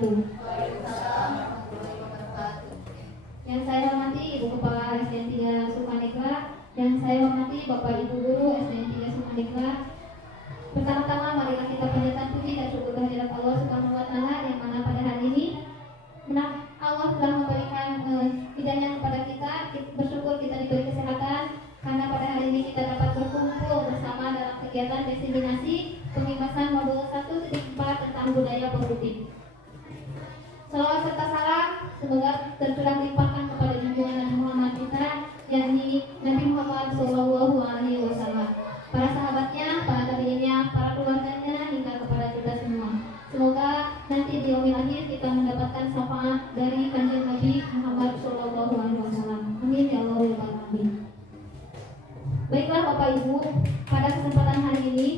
wabarakatuh. Yang saya hormati Ibu Kepala SDN 3 Sukanekra, yang saya hormati Bapak Ibu Guru SDN 3 Sukanekra. Pertama-tama marilah kita panjatkan puji dan syukur kehadirat Allah Subhanahu wa taala yang mana pada hari ini Allah telah memberikan hidayah kepada kita. Bersyukur kita diberi kesehatan karena pada hari ini kita dapat berkumpul bersama dalam kegiatan diseminasi pembebasan modul 1.4 tentang budaya produktif. Salawat serta salam semoga tercurah limpahkan kepada junjungan Nabi Muhammad kita, yakni Nabi Muhammad SAW, para sahabatnya, para tabiinnya, para keluarganya, hingga kepada kita semua. Semoga nanti di yaumil akhir kita mendapatkan syafaat dari kanjeng Nabi Muhammad SAW. Amin ya Allah ya Rabbal alamin. Baiklah Bapak Ibu, pada kesempatan hari ini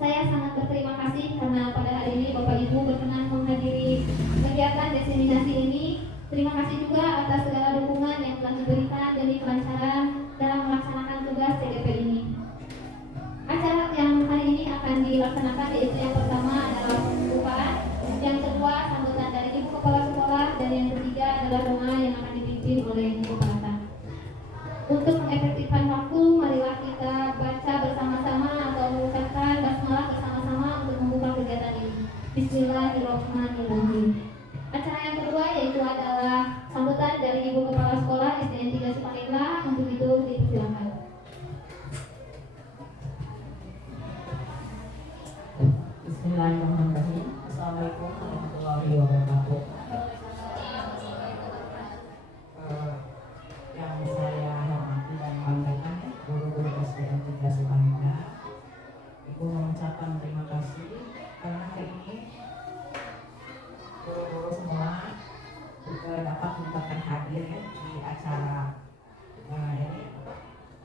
saya sangat berterima kasih karena pada hari ini Bapak Ibu berkenan menghadiri kegiatan diseminasi ini. Terima kasih juga atas segala dukungan yang telah diberikan demi kelancaran dalam melaksanakan tugas CGP ini. Acara yang hari ini akan dilaksanakan yaitu yang pertama adalah pembukaan, yang kedua sambutan dari Ibu Kepala Sekolah, dan yang ketiga adalah doa yang akan dipimpin oleh Ibu Kepala. Untuk mengefektifkan waktu, marilah kita baca bersama-sama atau mengucapkan basmalah bersama-sama untuk membuka kegiatan ini. Bismillahirrahmanirrahim. Acara yang kedua yaitu adalah sambutan dari Ibu Kepala Sekolah SDN 3 Sukanekra. Untuk itu dipersilakan. Bismillahirrahmanirrahim. Assalamualaikum warahmatullahi wabarakatuh. Yang saya hormati dan banggakan guru-guru SDN 3 Sukanekra, Ibu mengucapkan terima kasih karena hari ini guru-guru semua juga dapat menyempatkan hadir di acara ini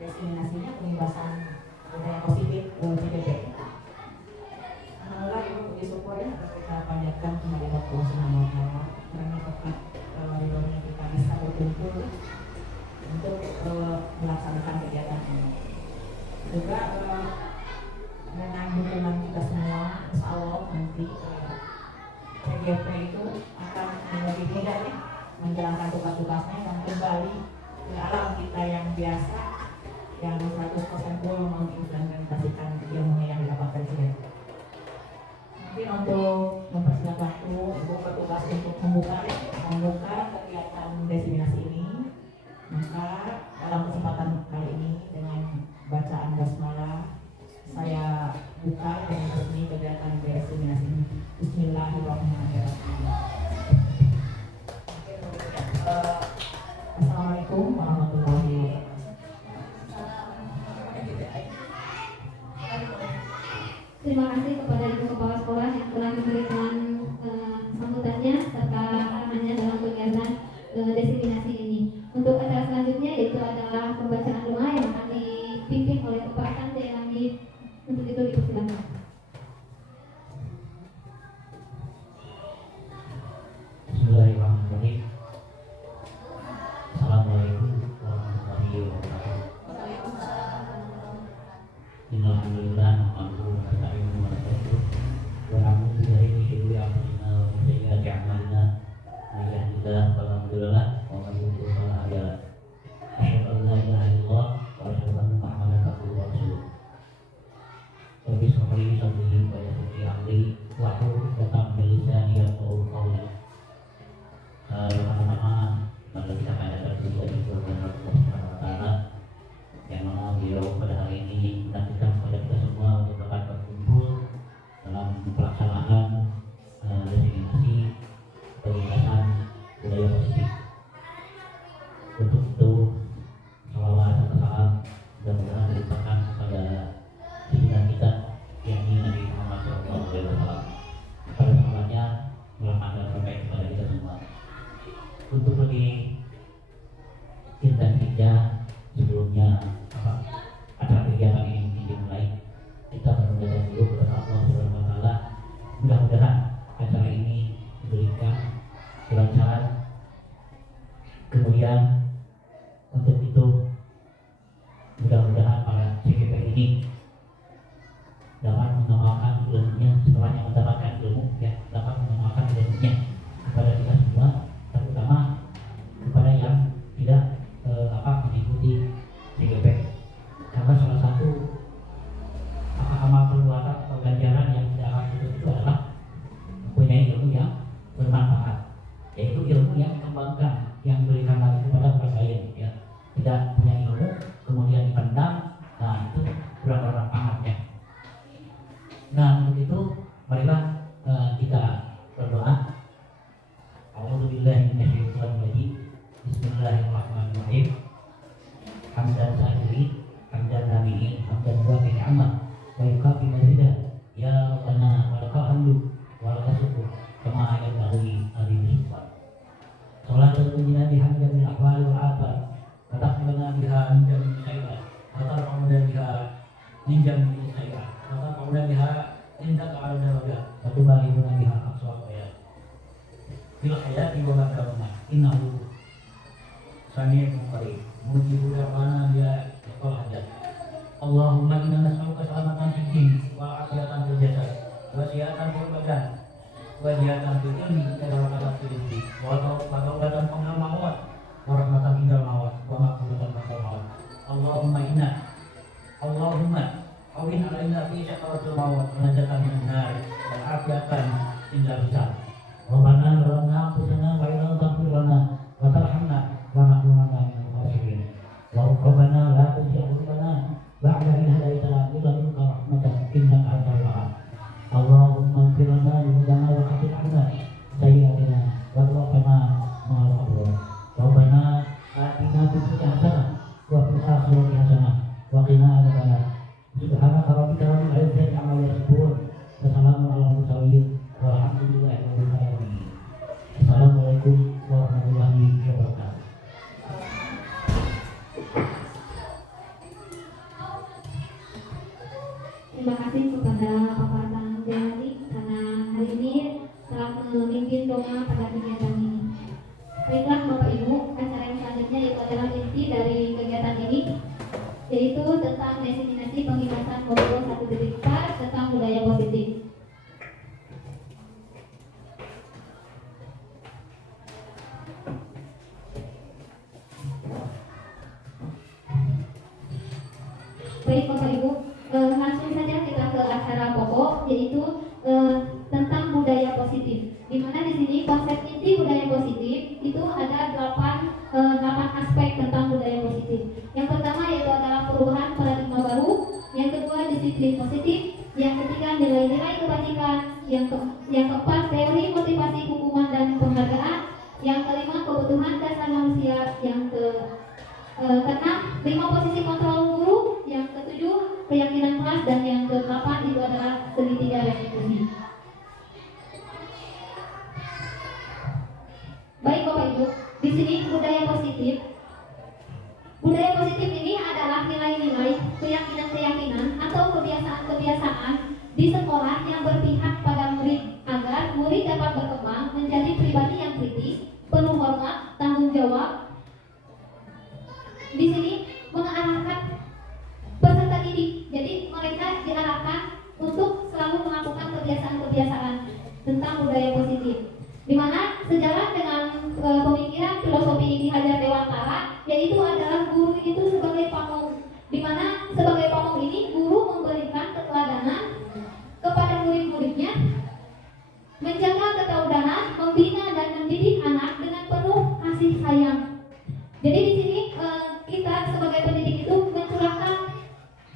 destinasinya pembebasan budaya positif CGP. Alhamdulillah Ibu puji syukur ya, kita panjatkan kehadirat Allah Subhanahu wa taala karena tepat ridhonya kita bisa berkumpul untuk melaksanakan kegiatan ini. Juga dengan dukungan kita semua, insya Allah nanti CGP itu akan lebih mudah ya menjalankan tugas-tugasnya dan kembali ke alam kita yang biasa, yang 100% full mengimplementasikan ilmu yang didapatkan CGP. Mungkin untuk mempersingkat waktu, Ibu bertugas untuk membuka kegiatan diseminasi ini. Maka dalam kesempatan kali ini dengan bacaan basmalah saya buka dengan resmi kegiatan diseminasi ini. Bismillahirrahmanirrahim. Assalamualaikum warahmatullahi wabarakatuh. Terima kasih kepada Ibu Kepala Sekolah yang telah memberikan sambutannya serta arahannya dalam kegiatan diseminasi ini. Untuk acara selanjutnya yaitu adalah pembacaan doa yang akan dipimpin oleh Kepala Kantin Lagi. Untuk itu dipersilakan. Bismillahirrahmanirrahim. Assalamualaikum warahmatullahi wabarakatuh. Alhamdulillah, yang mana beliau pada hari ini menantikan kepada kita semua untuk dapat berkumpul dalam pelaksanaan diseminasi pembebasan budaya positif. Untuk itu, salawat serta salam mudah-mudahan dilimpahkan kepada pimpinan kita, yakni Nabi Muhammad SAW. Pada sahabatnya, melakukan sampai kepada kita semua. Untuk lebih intensifnya sebelumnya acara kegiatan ini dimulai, kita berdoa dulu kepada Allah Subhanahu wa taala. Mudah-mudahan acara ini diberikan kelancaran. Kemudian untuk itu mudah-mudahan para CGP ini dapat mengamalkan ilmunya setelahnya mendapatkan ilmu, ya, dapat mengamalkan innaka 'ala darajat wa tubaliguna biha aqsa ayat fil hayati wa ba'da mamat innahu sami'un qarib mujibu da'wana ya yaqul hajat Allahumma inna nas'aluka salamatan fid din wa afiyatan fil jasad wa sihatan fil badan wa ziyadatan fil ilmi wa barakatan fil rizqi wa taubatan qabla al-maut wa rahmatan indal maut wa maghfiratan ba'da al-maut Allahumma awin alaina fi syaqawatil maut wa najatan minan nar wa afiyatan indal hisab Rabbana zalamna anfusana wa illam taghfir lana wa tarhamna lanakunanna minal khasirin wa Rabbana la tuzigh qulubana ba'da idh hadaytana wa hab lana rahmatan innaka antal wahhab Allahumma ighfir lana dzunubana wa kaffir 'anna sayyi'atina wa tawaffana ma'al abrar Rabbana atina fid dunya hasanah wa fil akhirati hasanah wa qina adzabannar subhanaka rabbika rabbil 'izzati 'amma yasifun wa salamun 'alal mursalin walhamdulillahi rabbil alamin Assalamualaikum warahmatullahi wabarakatuh. Terima kasih kepada Bapak Tan Jayadi karena hari ini telah memimpin doa pada kegiatan ini. Baiklah Bapak Ibu, acara yang selanjutnya itu adalah inti dari kegiatan ini, yaitu tentang desiminasi penghimasan modul 1.4 tentang budaya positif. Baik Bapak Ibu, langsung saja kita ke acara pokok, yaitu tentang budaya positif. Di mana di sini konsep inti budaya positif itu ada 8 aspek tentang budaya positif. Yang pertama yaitu adalah perubahan paradigma baru, yang kedua disiplin positif, yang ketiga nilai-nilai kebajikan, yang keempat teori motivasi hukuman dan penghargaan, yang kelima kebutuhan dasar manusia, yang keenam 5 posisi kontrol guru, yang ketujuh keyakinan kelas, dan yang ke-8 itu adalah segitiga restitusi. Baik Bapak Ibu, di sini budaya positif. Budaya positif ini adalah nilai-nilai, keyakinan-keyakinan atau kebiasaan-kebiasaan di sekolah yang berpihak pada murid agar murid dapat berkembang menjadi pribadi yang kritis, penuh hormat, tanggung jawab. Di sini mengarahkan peserta didik, jadi mereka diarahkan untuk selalu melakukan kebiasaan-kebiasaan tentang budaya positif. Di mana sejalan dengan pemikiran filosofi Ki Hajar Dewantara, yaitu adalah guru itu sebagai pamong. Di mana sebagai pamong ini guru memberikan keteladanan kepada murid-muridnya, menjaga keteladanan, membina dan mendidik anak dengan penuh kasih sayang. Jadi di sini kita sebagai pendidik itu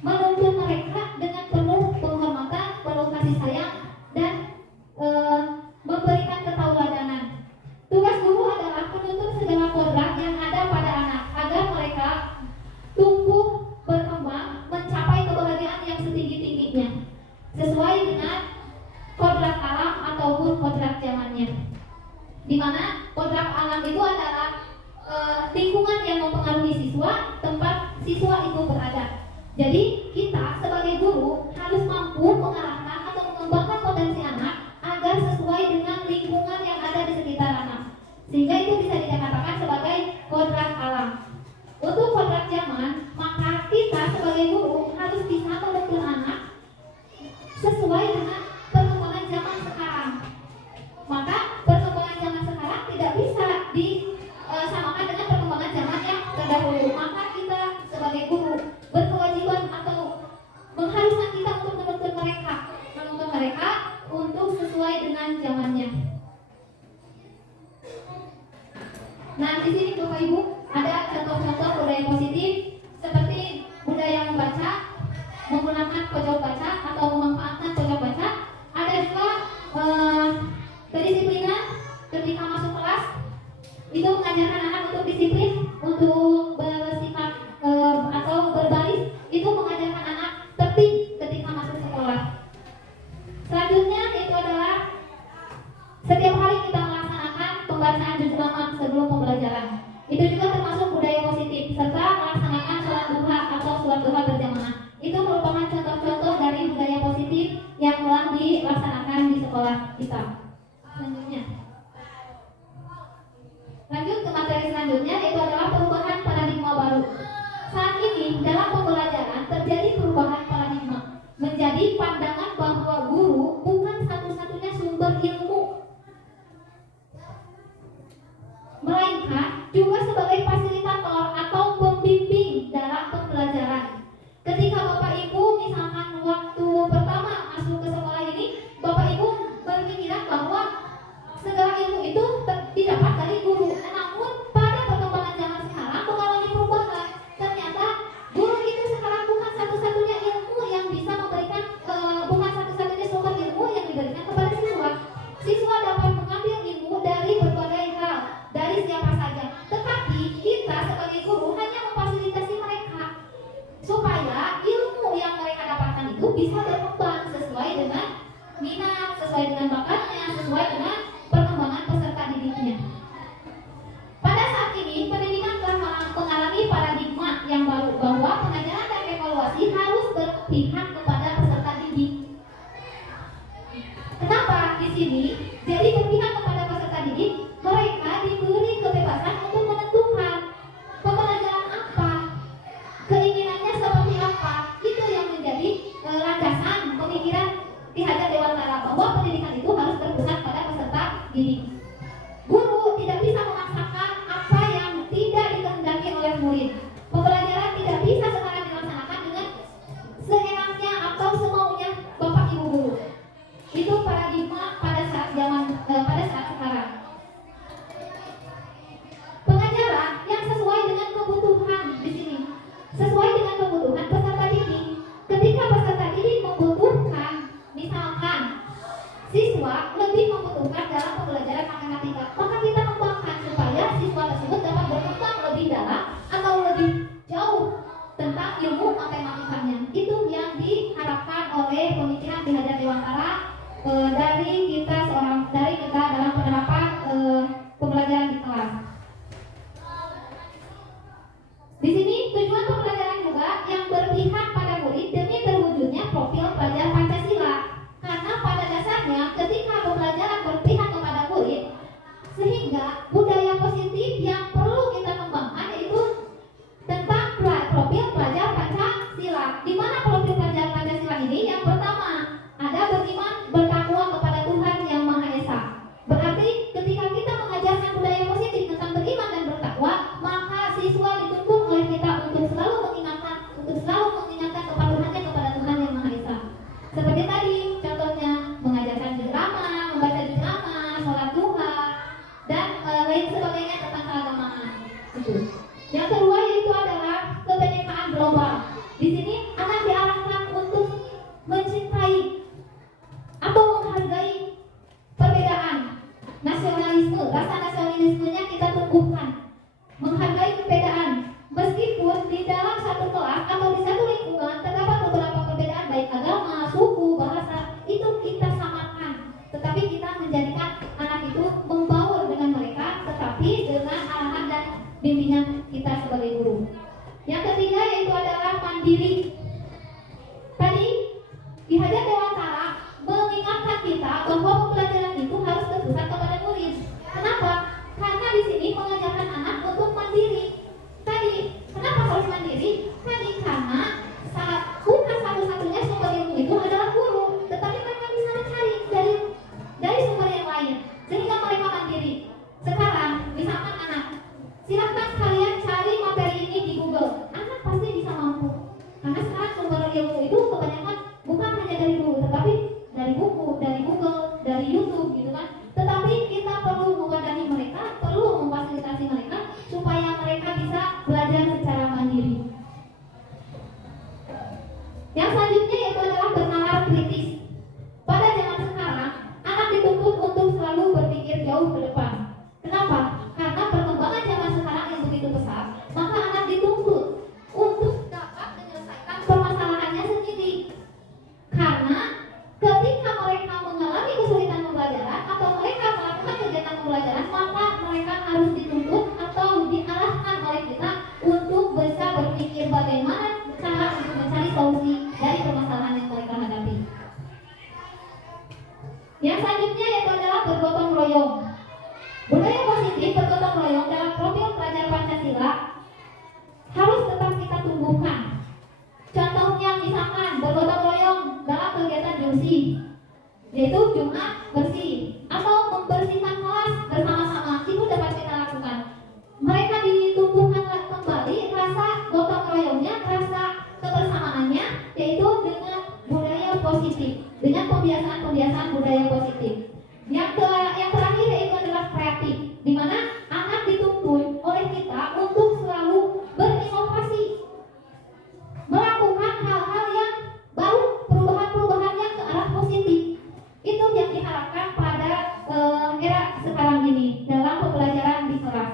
menuntun mereka dengan penuh penghormatan, penuh kasih sayang, dan memberikan ketauladanan. Tugas guru adalah menuntun segala kodrat yang ada pada anak agar mereka tumbuh berkembang mencapai kebahagiaan yang setinggi-tingginya sesuai dengan kodrat alam ataupun kodrat zamannya. Di mana kodrat alam itu adalah lingkungan yang mempengaruhi siswa, tempat siswa itu berada. Jadi kita sebagai guru harus mampu mengarahkan atau mengembangkan potensi anak agar sesuai dengan lingkungan yang ada di sekitar anak, sehingga itu bisa dikatakan sebagai kodrat alam. Untuk kodrat zaman, maka kita sebagai guru harus bisa menuntun anak sesuai dengan perkembangan zaman sekarang. Maka perkembangan zaman sekarang tidak bisa disamakan dengan perkembangan zaman yang terdahulu. Maka kita sebagai guru berkewajiban atau mengharuskan kita untuk menuntun mereka untuk sesuai dengan zamannya. Nah, di sini Bapak Ibu ada contoh-contoh budaya positif seperti budaya membaca, menggunakan pojok baca atau memanfaatkan pojok baca. Ada juga kedisiplinan ketika masuk kelas, itu mengajarkan anak untuk disiplin, untuk bersikap atau berbaris, itu mengajarkan anak tertib ketika masuk sekolah. Selanjutnya itu adalah setiap hari kita melaksanakan pembacaan juz lama sebelum pembelajaran. Itu juga termasuk budaya positif, serta melaksanakan sholat duha atau sholat duha berjamaah. Itu merupakan contoh-contoh dari budaya positif yang telah dilaksanakan di sekolah kita. Selanjutnya, lanjut ke materi selanjutnya, yaitu adalah perubahan paradigma baru. Saat ini dalam pembelajaran terjadi perubahan paradigma menjadi pandangan bahwa guru bukan satu-satunya sumber ilmu, melainkan juga sebagai fasilitator atau pembimbing dalam pembelajaran. Ketika Bapak Ibu misalkan waktu pertama masuk ke sekolah ini, Bapak Ibu berpikiran bahwa segala ilmu itu didapat dari guru. Namun pada perkembangan zaman sekarang mengalami perubahan. Ternyata guru itu sekarang bukan satu-satunya ilmu yang bisa memberikan, bukan satu-satunya sumber ilmu yang diberikan kepada siswa. Siswa dapat mengambil ilmu dari berbagai hal, dari siapa saja. Tetapi kita sebagai guru hanya memfasilitasi mereka supaya ilmu yang mereka dapatkan itu bisa berkembang sesuai dengan minat, sesuai dengan bakatnya, sesuai dengan perkembangan peserta didiknya. Pada saat ini pendidikan telah mengalami paradigma yang baru bahwa pengajaran dan evaluasi harus berpihak kepada peserta didik. Kenapa di sini? Jadi berpihak kepada peserta didik, mereka diberi kebebasan untuk menentukan pembelajaran apa, keinginannya seperti apa. Itu yang menjadi landasan pemikiran Ki Hajar Dewantara bahwa pendidikan itu harus berpusat pada peserta didik. Guru tidak bisa memaksakan apa yang tidak dikehendaki oleh murid. Pembelajaran tidak bisa sekarang dilaksanakan dengan seenaknya atau semaunya Bapak Ibu guru. Itu paradigma pada saat sekarang. Pengajaran yang sesuai dengan kebutuhan di sini, sesuai dengan kebutuhan peserta didik. Ketika peserta didik membutuhkan, misalkan siswa lebih membutuhkan dalam pembelajaran matematika, maka kita kembangkan supaya siswa tersebut dapat berkembang lebih dalam atau lebih jauh tentang ilmu matematikanya. Itu yang diharapkan oleh pemikiran Ki Hajar Dewantara dari kita dalam penerapan pembelajaran di kelas. Di sini tujuan pembelajaran juga yang berpihak pada murid demi terwujudnya profil pelajar Pancasila. Karena pada dasarnya ketika pembelajaran berpihak kepada murid, sehingga budaya positif yang perlu kita kembangkan yaitu tentang profil pelajar Pancasila. Di mana profil pelajar Pancasila ini? Yang pertama, ada beriman bertakwa kepada Tuhan Yang Maha Esa. Berarti ketika kita mengajarkan budaya positif tentang beriman dan bertakwa, maka siswa dituntut oleh kita untuk selalu mengingatkan kepatuhannya kepada Tuhan Yang Maha Esa. Seperti tadi contohnya mengajarkan drama, membaca drama, sholat duha, dan lain sebagainya tentang keagamaan. Yang kedua yaitu adalah kebinekaan global. Di sini akan diarahkan untuk mencintai atau menghargai perbedaan. Nasionalisme, rasa nasionalismenya kita tumbuhkan. Menghargai perbedaan. Meskipun di dalam satu kelas atau di satu lingkungan terdapat beberapa perbedaan baik agama, suku, bahasa, itu kita samakan. Tetapi kita menjadikan anak itu membaur dengan mereka, tetapi dengan arahan dan bimbingan kita sebagai guru. Yang ketiga yaitu adalah mandiri. Tadi Ki Hajar Dewantara mengingatkan kita bahwa pembelajaran itu harus berpusat kepada murid. Kenapa? Karena di sini Yang selanjutnya yaitu adalah bergotong royong. Budaya positif bergotong royong dalam profil pelajar Pancasila harus tetap kita tumbuhkan. Contohnya misalkan bergotong royong dalam kegiatan jumsi, yaitu Jumat bersih, atau membersihkan kelas bersama-sama, itu dapat kita lakukan. Mereka ditumbuhkan kembali rasa gotong royongnya, rasa kebersamaannya, yaitu dengan budaya positif, dengan pembiasaan budaya positif. Yang terakhir yaitu adalah kreatif, di mana anak dituntun oleh kita untuk selalu berinovasi, melakukan hal-hal yang baru, perubahan-perubahan yang ke arah positif. Itu yang diharapkan pada era sekarang ini dalam pembelajaran di kelas.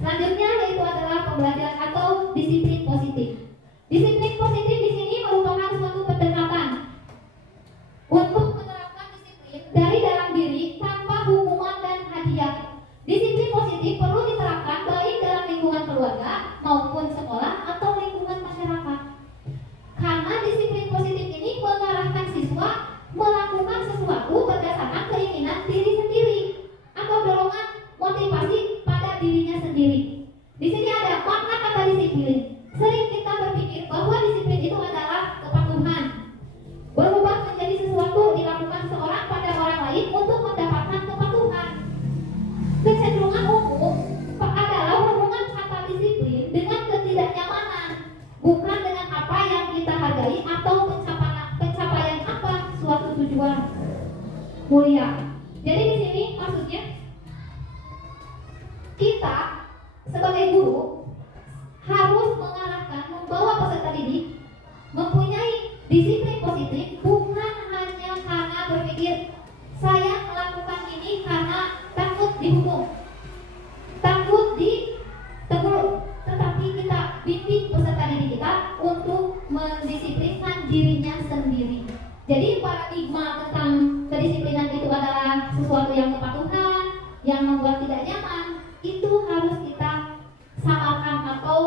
Selanjutnya yaitu adalah pembelajaran atau disiplin positif. Disiplin positif di sini merupakan suatu pendekatan untuk menerapkan disiplin dari dalam diri tanpa hukuman dan hadiah. Disiplin positif perlu diterapkan baik dalam lingkungan keluarga maupun sekolah atau lingkungan masyarakat. Karena disiplin positif ini mengarahkan siswa melakukan sesuatu berdasarkan keinginan diri sendiri atau dorongan motivasi pada dirinya sendiri. Di sini ada makna kata disiplin. Sering kita berpikir bahwa disiplin itu adalah kepatuhan, berubah menjadi sesuatu dilakukan seorang pada orang lain untuk mendapatkan kepatuhan. Kecenderungan umum adalah hubungan kata disiplin dengan ketidaknyamanan, bukan dengan apa yang kita hargai atau pencapaian apa suatu tujuan mulia. Jadi di sini maksudnya kita sebagai guru harus mengarahkan, membawa peserta didik mempunyai disiplin positif, bukan hanya karena berpikir saya melakukan ini karena takut dihukum, takut ditegur, tetapi kita bimbing peserta didik kita untuk mendisiplinkan dirinya sendiri. Jadi paradigma tentang kedisiplinan itu adalah sesuatu yang kepatuhan, yang membuat tidak nyaman, itu harus kita samarkan atau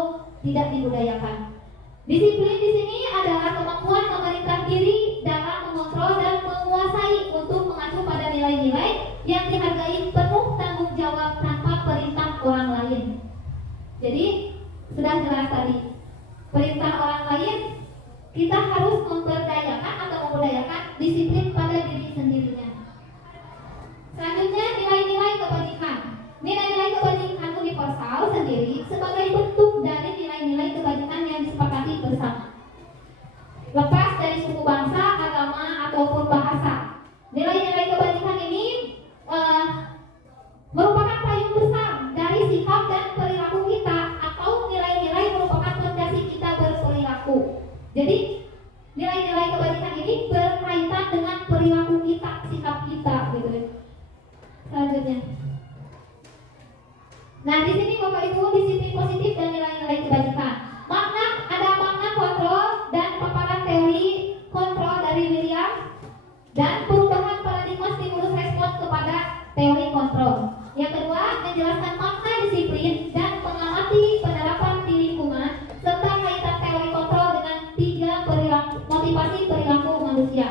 tidak dibudayakan. Disiplin di sini adalah kemampuan memerintah diri dalam mengontrol dan menguasai untuk mengacu pada nilai-nilai yang dihargai, penuh tanggung jawab tanpa perintah orang lain. Jadi sudah jelas tadi, perintah orang lain, kita harus memberdayakan atau membudayakan disiplin pada diri sendirinya. Selanjutnya nilai-nilai kebajikan. Nilai-nilai kebajikan universal sendiri sebagai bentuk dari nilai-nilai kebajikan yang disepakati bersama, lepas dari suku bangsa, agama, ataupun bahasa. Nilai-nilai kebajikan ini merupakan payung besar dari sikap dan perilaku kita, atau nilai-nilai merupakan fondasi kita berperilaku. Jadi nilai-nilai kebajikan ini berkaitan dengan perilaku kita, sikap kita, gitu. Selanjutnya. Nah, di sini Bapak Ibu, disiplin positif dan nilai-nilai kebajikan. Ada makna kontrol dan paparan teori kontrol dari William dan perubahan paradigma stimulus respon kepada teori kontrol. Yang kedua, menjelaskan makna disiplin dan mengamati penerapan di lingkungan serta kaitan teori kontrol dengan 3 motivasi perilaku manusia.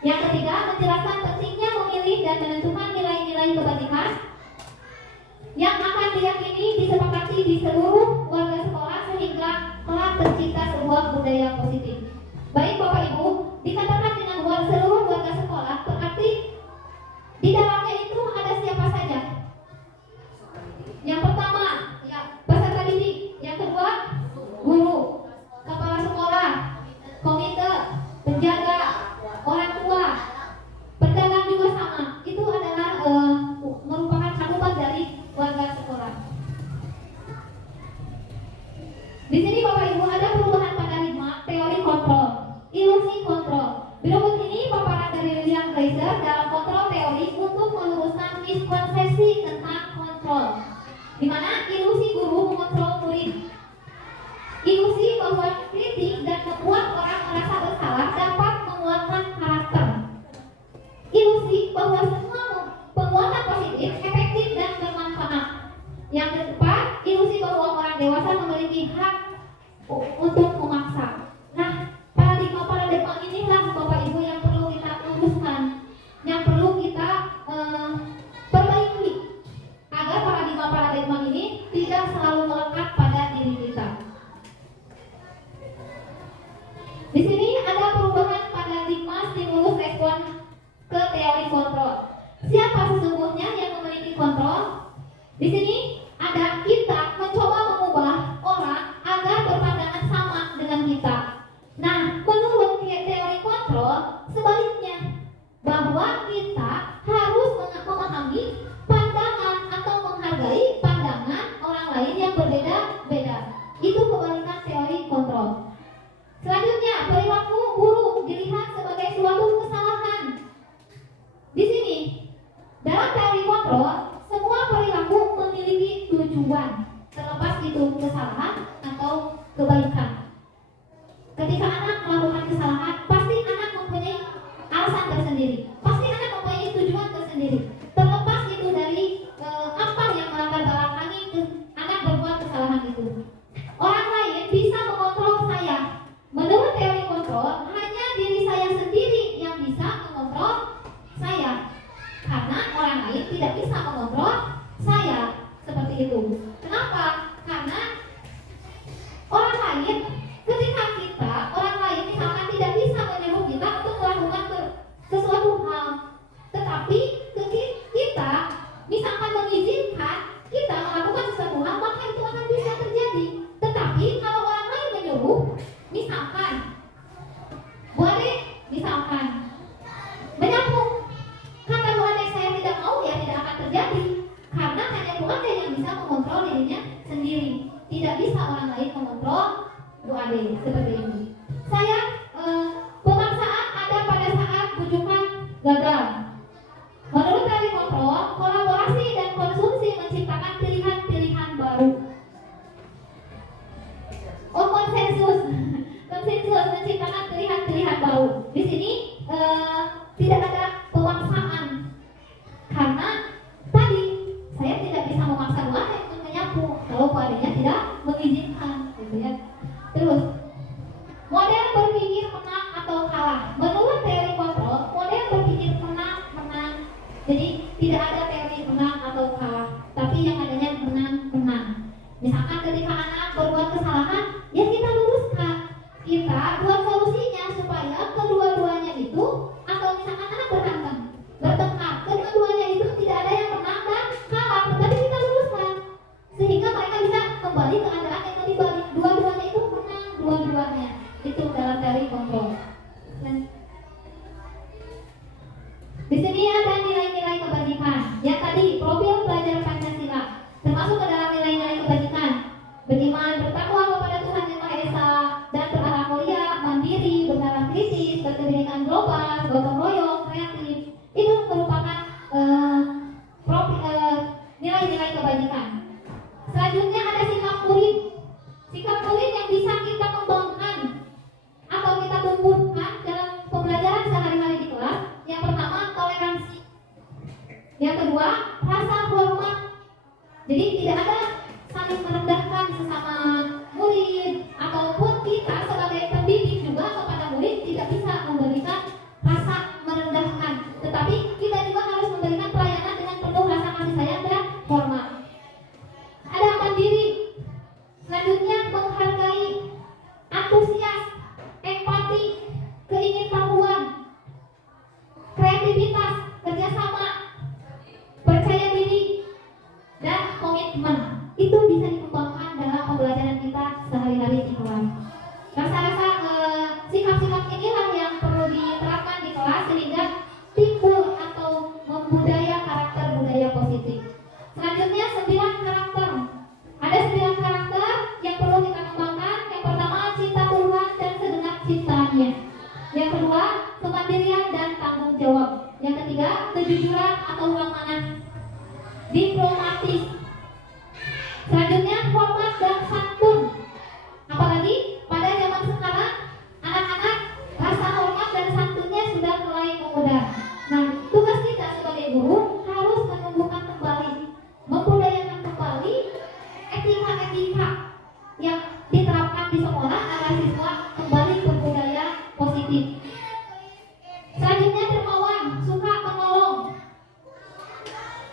Yang ketiga, menjelaskan pentingnya memilih dan menentukan nilai-nilai kebajikan yang akan diyakini, disepakati di seluruh warga sekolah sehingga telah tercipta sebuah budaya positif. Baik Bapak Ibu, dikatakan dengan seluruh warga sekolah berarti di dalamnya itu ada siapa saja? Yang pertama, ya, peserta didik. Yang kedua, guru, kepala sekolah, komite, penjaga, orang tua, pedagang juga sama. Itu adalah merupakan cakupan dari warga sekolah. Di sini Bapak Ibu ada perubahan paradigma teori kontrol, ilusi kontrol. Berikut ini paparan dari William Glaser dalam kontrol teori untuk meluruskan miskonsepsi tentang kontrol, di mana ilusi guru mengontrol murid, ilusi bahwa kritik dan membuat orang merasa bersalah dapat menguatkan karakter, ilusi bahwa semua penguatan positif efektif dan bermanfaat. Yang keempat, ilusi bahwa orang dewasa memiliki hak untuk memaksa. Nah, Di sini ada perubahan paradigma stimulus respon ke teori kontrol. Siapa sesungguhnya yang memiliki kontrol? Di sini ada kita mencoba mengubah orang agar berpandangan sama dengan kita. Nah, menurut teori kontrol, sebaliknya, bahwa kita harus memahami pandangan atau menghargai pandangan orang lain yang berbeda-beda. Itu kebalikan teori kontrol. Selanjutnya, perilaku buruk dilihat sebagai suatu kesalahan. Di sini, dalam teori kontrol, semua perilaku memiliki tujuan, terlepas itu kesalahan atau kebaikan. Ketika anak melakukan kesalahan, pasti anak mempunyai alasan tersendiri, pasti anak mempunyai tujuan tersendiri. Terlepas itu dari apa yang melatar belakangi anak berbuat kesalahan itu. Orang lain bisa mengontrol saya. Menurut teori kontrol, hanya diri saya sendiri yang bisa mengontrol saya, karena orang lain tidak bisa mengontrol saya. Seperti itu. Kenapa? Karena orang lain, ketika orang lain misalkan tidak bisa menyuruh kita untuk melakukan sesuatu hal, tetapi kita misalkan mengizinkan kita melakukan sesuatu hal, maka itu akan bisa terjadi. Tetapi kalau orang lain menyuruh, misalkan Bu Ade, misalkan menyapu, kata Bu Ade saya tidak mau, ya tidak akan terjadi, karena hanya Bu Ade yang bisa mengontrol dirinya sendiri. Tidak bisa orang lain mengontrol Bu Ade. Seperti ini. Saya pemaksaan ada pada saat bujukan gagal. Menurut teori kontrol, kolaborasi dan konsumsi menciptakan pilihan-pilihan baru. Oh, konsensus menciptakan pilihan-pilihan baru. Di sini tidak ada pemaksaan, karena tadi saya tidak bisa memaksa Bu Ade untuk menyapu kalau Bu Ade-nya tidak mengizinkan, gitu ya. Terus, model berpikir menang atau kalah. Menurut teori kontrol, model berpikir menang. Jadi tidak ada teori menang atau kalah, tapi yang adanya menang. Misalkan ketika anak berbuat kesalahan, ya kita luruskan. Kita buat solusinya supaya kedua-duanya itu, atau misalkan anak bertengkar, kedua-duanya itu tidak ada yang menang dan kalah, tetapi kita luruskan sehingga mereka bisa kembali ke keadaan yang lebih baik. Dua-duanya itu menang, dua-duanya. Itu dalam teori kontrol. Dan di sini ada nilai-nilai kebajikan. Yang tadi profil pelajar Pancasila termasuk ke dalam nilai-nilai kebajikan: beriman, bertakwa kepada Tuhan Yang Maha Esa, dan berakhlak mulia, mandiri, bernalar kritis, berkebinekaan global, gotong royong, kreatif. Itu merupakan nilai-nilai kebajikan. Selanjutnya ada sikap murid. Sikap murid yang bisa kita kembangkan atau kita tumbuhkan dalam pembelajaran sehari-hari di kelas. Yang pertama, toleransi. Yang kedua, rasa hormat. Jadi tidak ada saling merendahkan sesama murid, ataupun kita sebagai pendidik juga kepada murid tidak bisa memberikan rasa merendahkan, tetapi kita juga harus memberikan pelayanan dengan penuh rasa kasih sayang dan hormat. Ada mandiri. Selanjutnya, menghargai, antusias, empati, keingintahuan, kreativitas, kerjasama, percaya diri, dan komitmen. Itu bisa dikembangkan dalam pembelajaran kita sehari-hari di kelas. Rasa-rasa sikap-sikap inilah yang perlu diterapkan di kelas sehingga timbul atau membudaya karakter budaya positif. Selanjutnya, 9 karakter. Ada 9 karakter yang perlu kita kembangkan. Yang pertama, cinta Tuhan dan segenap ciptaannya. Yang kedua, kemandirian dan tanggung jawab. Yang ketiga, kejujuran atau amanah, diplomatis. Selanjutnya, hormat dan santun. Apalagi pada zaman sekarang, anak-anak rasa hormat dan santunnya sudah mulai memudar. Nah, tugas kita sebagai guru harus menumbuhkan kembali, membudayakan kembali etika-etika yang diterapkan di sekolah agar siswa kembali berbudaya positif. Selanjutnya, dermawan, suka menolong,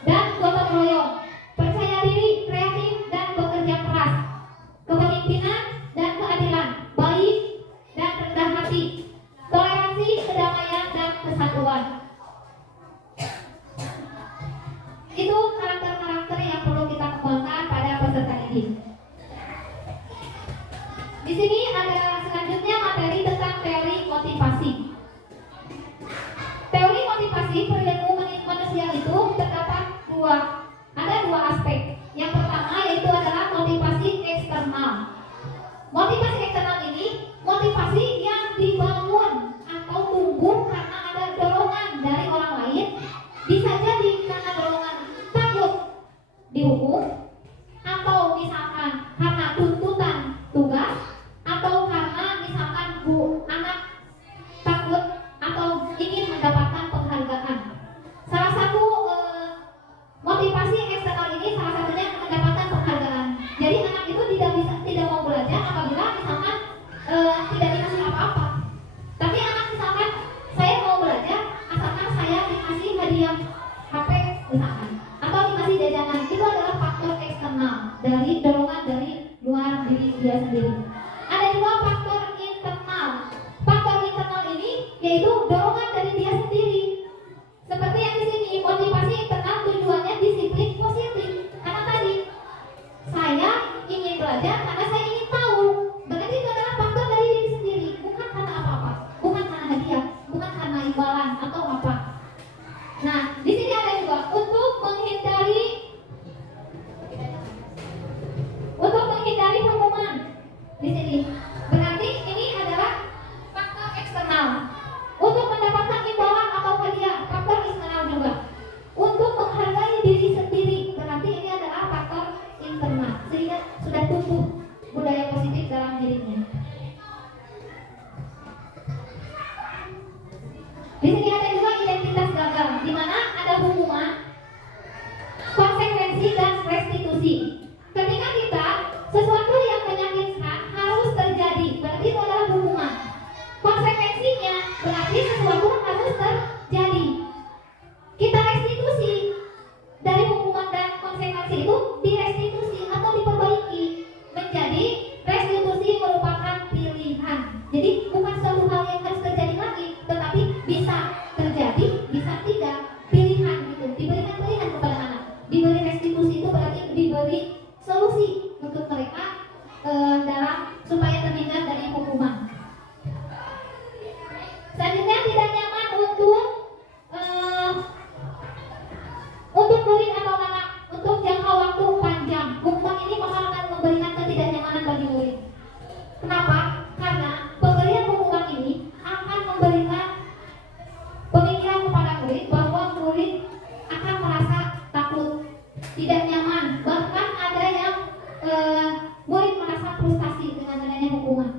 dan gotong royong, percaya diri, kreatif, dan bekerja keras. kasih, toleransi, kedamaian, dan kesatuan. Itu karakter-karakter yang perlu kita kembangkan pada peserta ini. Di sini ada selanjutnya materi tentang teori motivasi. Teori motivasi perilaku manusia itu terdapat ada dua aspek. Yang pertama yaitu adalah motivasi eksternal. Motivasi eksternal ini motivasi yang dibangun atau tumbuh karena ada dorongan dari orang lain. Bisa jadi karena dorongan takut dihukum, atau misalkan karena tuntutan tugas, atau karena misalkan anak takut atau ingin mendapatkan penghargaan. Salah satu motivasi eksternal ini salah satunya mendapatkan penghargaan. Jadi anak itu tidak mau belajar apabila misalkan tidak dikasih apa-apa. Tapi anak misalkan saya mau belajar asalkan saya dikasih hadiah HP misalkan, atau dikasih jajanan. Itu adalah faktor eksternal dari dorongan dari luar diri dia sendiri. Ada juga faktor internal. Faktor internal ini yaitu dorongan dari dia sendiri. Seperti yang di sini, motivasi internal tujuannya disiplin positif. Karena tadi saya ingin belajar karena saya ingin tahu. Berarti itu adalah faktor dari diri sendiri, bukan karena apa-apa, bukan karena hadiah, bukan karena imbalan atau apa. Nah, di sini ada juga untuk menghindari hukuman. Di sini berarti ini adalah faktor eksternal. Untuk mendapatkan imbalan atau hadiah, faktor eksternal juga. Untuk menghargai diri sendiri, berarti ini adalah faktor internal. Sehingga sudah tumbuh budaya positif dalam dirinya. Di sini ada juga identitas gagal, di mana ada hukuman, konsekuensi, dan restitusi. Ketika kita sesuatu yang menyakitkan harus terjadi, berarti itu adalah hukuman. Konsekuensinya berarti sesuatu harus terjadi. Kita restitusi dari hukuman dan konsekuensi itu direstitusi atau diperbaiki menjadi restitusi merupakan pilihan. Jadi bukan suatu hal yang harus terjadi lagi, tetapi bisa terjadi, bisa tidak, pilihan gitu. Diberikan pilihan kepada anak. Diberi restitusi itu berarti diberi solusi untuk mereka dalam supaya terhindar dari hukuman. Selanjutnya tidak nyaman untuk murid atau anak untuk jangka waktu panjang. Hukuman ini akan memberikan ketidaknyamanan bagi murid. Kenapa? Karena pemberian hukuman ini akan memberikan pemikiran kepada murid bahwa murid akan merasa takut, tidak nyaman. Bahkan ada yang murid merasa frustasi dengan adanya hukuman.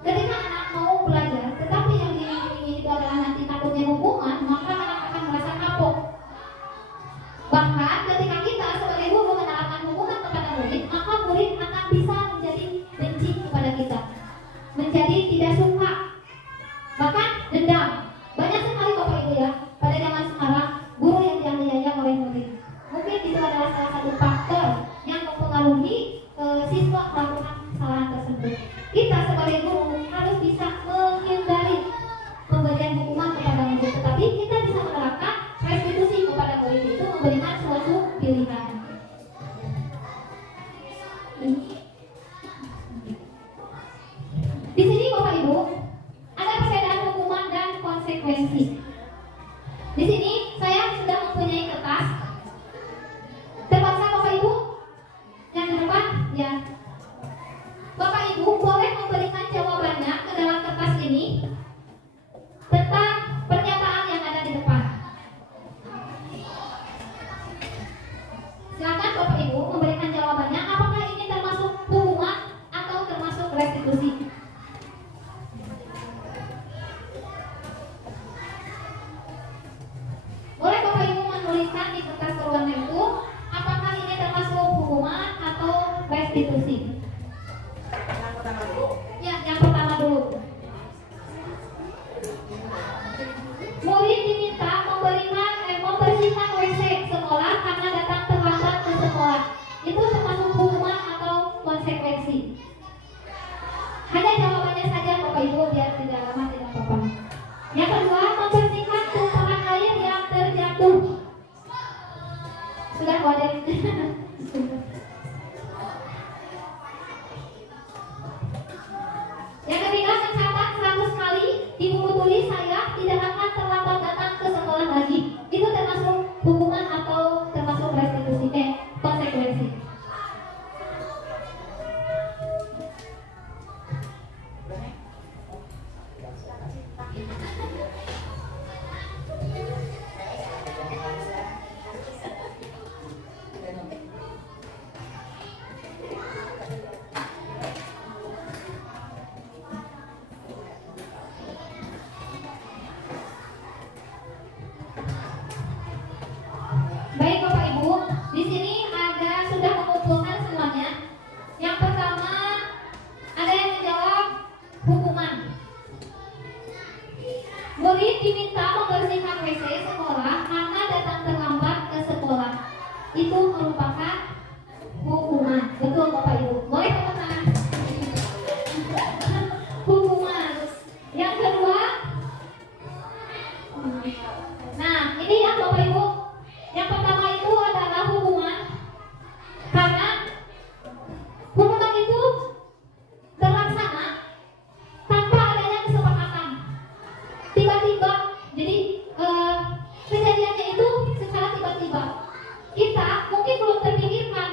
Ketika anak mau belajar, tetapi yang diiming-imingi itu adalah nanti takutnya hukuman, maka anak akan merasa kapok. Bahkan ketika kita sebagai guru menerapkan hukuman kepada murid, maka murid akan bisa menjadi benci kepada kita, menjadi tidak suka, bahkan dendam. Banyak sekali Bapak Ibu ya, pada zaman sekarang guru yang dianiaya oleh murid. Mungkin itu adalah salah satu faktor yang mempengaruhi siswa melakukan kesalahan tersebut. Kita sebagai guru harus bisa menghindari pemberian hukuman kepada murid, tetapi kita bisa menerapkan restitusi kepada murid itu memberikan suatu pilihan. Di sini Bapak Ibu ada perbedaan hukuman dan konsekuensi. Di sini saya sudah mempunyai kertas. Terpaksa Bapak Ibu yang di depan ya. Bapak Ibu boleh memberikan jawabannya ke dalam kertas ini tentang pernyataan yang ada di depan. Silakan Bapak Ibu memberikan jawabannya. Apakah ini termasuk hukuman atau termasuk restitusi? Boleh Bapak Ibu menuliskan di kertas berwarna itu apakah ini termasuk hukuman atau restitusi? Yang pertama dulu. Ya, yang pertama dulu. Murid diminta membersihkan WC sekolah karena datang terlambat ke sekolah. Itu termasuk hukuman atau konsekuensi? Hanya jawabannya saja Bapak Ibu biar tidak lama tidak diminta membersihkan WC sekolah karena datang terlambat ke sekolah. Itu merupakan hukuman. Betul Bapak Ibu? Boleh tepuk tangan? Hukuman. Yang kedua, nah ini ya Bapak Ibu. Yang pertama itu adalah hukuman karena hukuman itu terlaksana tanpa adanya kesepakatan. Tiba-tiba, jadi kejadiannya itu secara tiba-tiba. Kita mungkin belum terpikirkan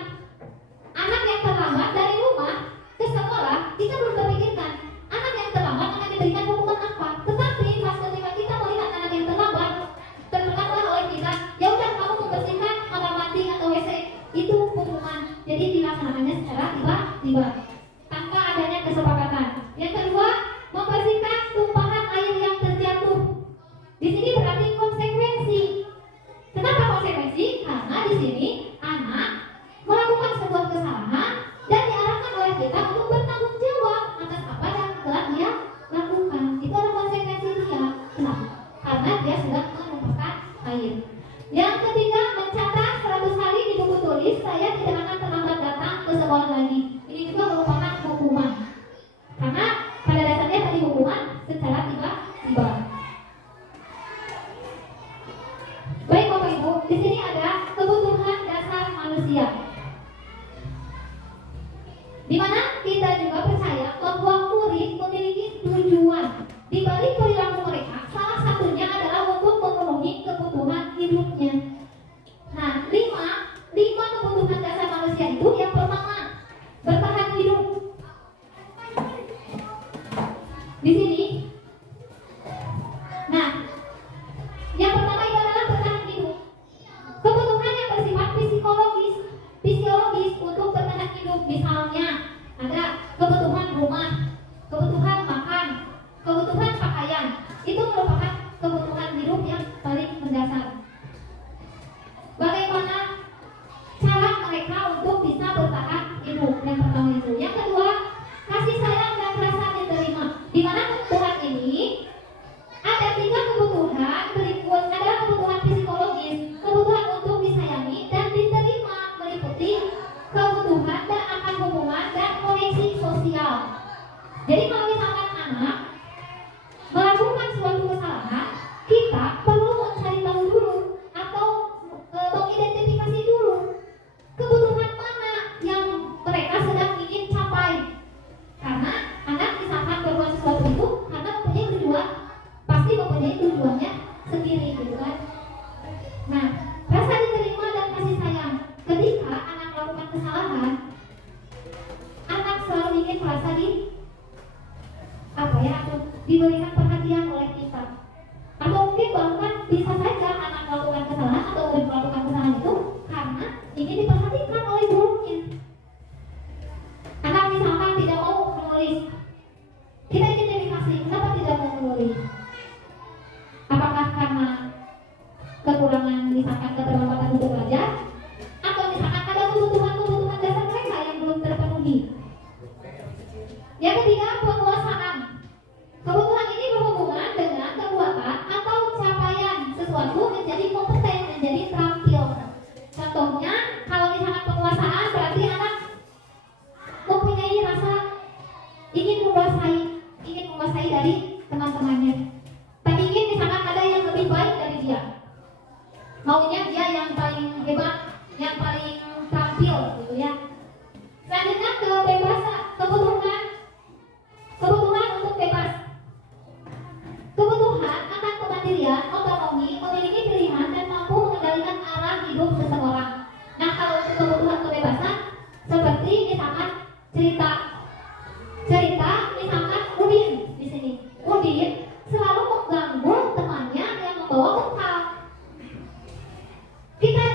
anak yang terlambat dari rumah ke sekolah, kita belum terpikirkan anak yang terlambat akan diberikan hukuman apa. Tetapi pas ketika kita melihat anak yang terlambat, terlambat oleh kita, ya udah kamu membersihkan kamar mandi atau WC, itu hukuman. Jadi dilaksanakannya secara tiba-tiba tanpa adanya kesepakatan. Yang kedua, membersihkan tumpahan air yang terjatuh. Di sini berarti konsekuensi. Kenapa konsekuensi? Karena di sini anak melakukan sebuah kesalahan dan diarahkan oleh kita untuk bertanggung jawab atas apa yang telah dia lakukan. Itu adalah konsekuensi dia. Kenapa? Karena dia sudah menumpahkan air. Yang ketiga, mencatat 100 hari di buku tulis, saya tidak akan terlambat datang ke sekolah lagi. Ini juga merupakan hukuman. Karena pada dasarnya tadi hukuman secara tiba-tiba. Baik Bapak Ibu, di sini ada kebutuhan dasar manusia. Di mana kita juga percaya bahwa murid memiliki tujuan. Di balik perilaku mereka, salah satunya adalah untuk memenuhi kebutuhan hidupnya. Nah, lima kebutuhan dasar manusia itu yang pertama, bertahan hidup. Di sini, nah, yang pertama itu adalah bertahan hidup. Kebutuhan yang bersifat fisiologis untuk bertahan hidup, misalnya ada kebutuhan rumah, kebutuhan makan, kebutuhan pakaian. Itu merupakan kebutuhan hidup yang paling mendasar. Bagaimana cara mereka untuk bisa bertahan hidup? Yang pertama itu. Yang kedua, kasih sayang dan rasa diterima. Di mana kebutuhan ini ada 3 kebutuhan berikut adalah kebutuhan psikologis, kebutuhan untuk disayangi dan diterima, meliputi kebutuhan dan akan hubungan dan koneksi sosial. Jadi kalau misalkan anak melakukan suatu kesalahan, kita perlu mencari tahu dulu atau mengidentifikasi dulu kebutuhan mana yang mereka sedang ingin capai. Karena anak misalkan berbuat sesuatu itu karena mempunyai tujuan, pasti mempunyai tujuannya sendiri, gitu kan? Nah, rasa diterima dan kasih sayang. Ketika anak melakukan kesalahan, anak selalu ingin merasa diberikan perhatian oleh kita. Atau mungkin bahkan bisa saja anak melakukan kesalahan atau murid melakukan kesalahan itu karena ingin diperhatikan oleh gurunya. Anak misalkan tidak mau menulis, kita identifikasi kenapa tidak mau menulis. Apakah karena kekurangan misalkan keterlambatan untuk belajar, atau misalkan ada kebutuhan-kebutuhan dasar mereka yang belum terpenuhi. Yang ketiga, penguasaan. Kebutuhan ini berhubungan dengan kekuatan atau capaian sesuatu menjadi kompeten, menjadi terampil. Contohnya, kalau misalkan penguasaan berarti anak mempunyai rasa ingin menguasai dari teman-temannya. Tak ingin misalkan ada yang lebih baik dari dia. Maunya dia yang paling hebat, yang paling terampil, gitu ya. Selanjutnya kebebasan, kebutuhan untuk bebas. Kebutuhan akan kemandirian, otonomi, memiliki pilihan dan mampu mengendalikan arah hidup seseorang. Nah, kalau untuk kebutuhan kebebasan, seperti misalkan cerita misalkan Udin di sini. Udin selalu mengganggu temannya yang membawa bekal. Kita